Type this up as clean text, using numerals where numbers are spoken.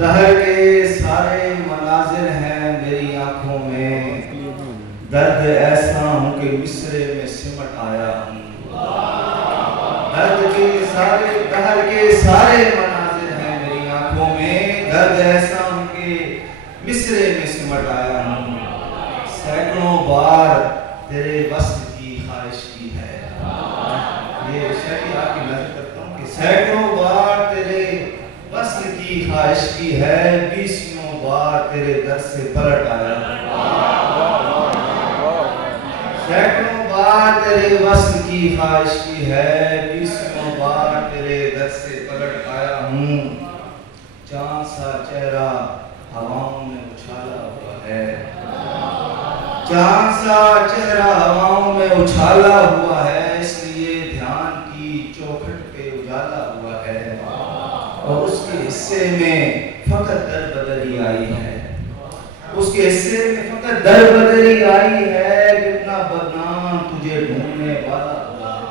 دہر کے سارے مناظر ہیں میری آنکھوں میں، درد ایسا ہوں کہ مصرے میں سمٹ آیا ہوں۔ دہر کے سارے مناظر ہیں میری آنکھوں میں، درد ایسا ہوں کہ مصرے میں سمٹ آیا ہوں۔ سینکڑوں بار تیرے وصل کی خواہش کی ہے، یہ شاعری آپ کی نظر کرتا ہوں کہ سینکڑوں بار تیرے وصل کی خواہش کی ہے، بیسیوں بار تیرے در سے پلٹ آیا ہوں۔ سینکڑوں بار تیرے وصل کی خواہش کی ہے، بیسیوں بار تیرے در سے پلٹ آیا ہوں۔ چاند سا چہرہ ہواؤں میں اچھالا ہوا ہے، چاند سا چہرہ ہواؤں میں اچھالا ہوا ہے، اس لیے دھیان کی چوکھٹ پہ اجالا ہوا ہے، اور اس کے حصے میں فقط در بدری آئی ہے، اس کے حصے میں فقط در بدری آئی ہے، کتنا بدنام تجھے ڈھونڈنے والا ہوا ہے۔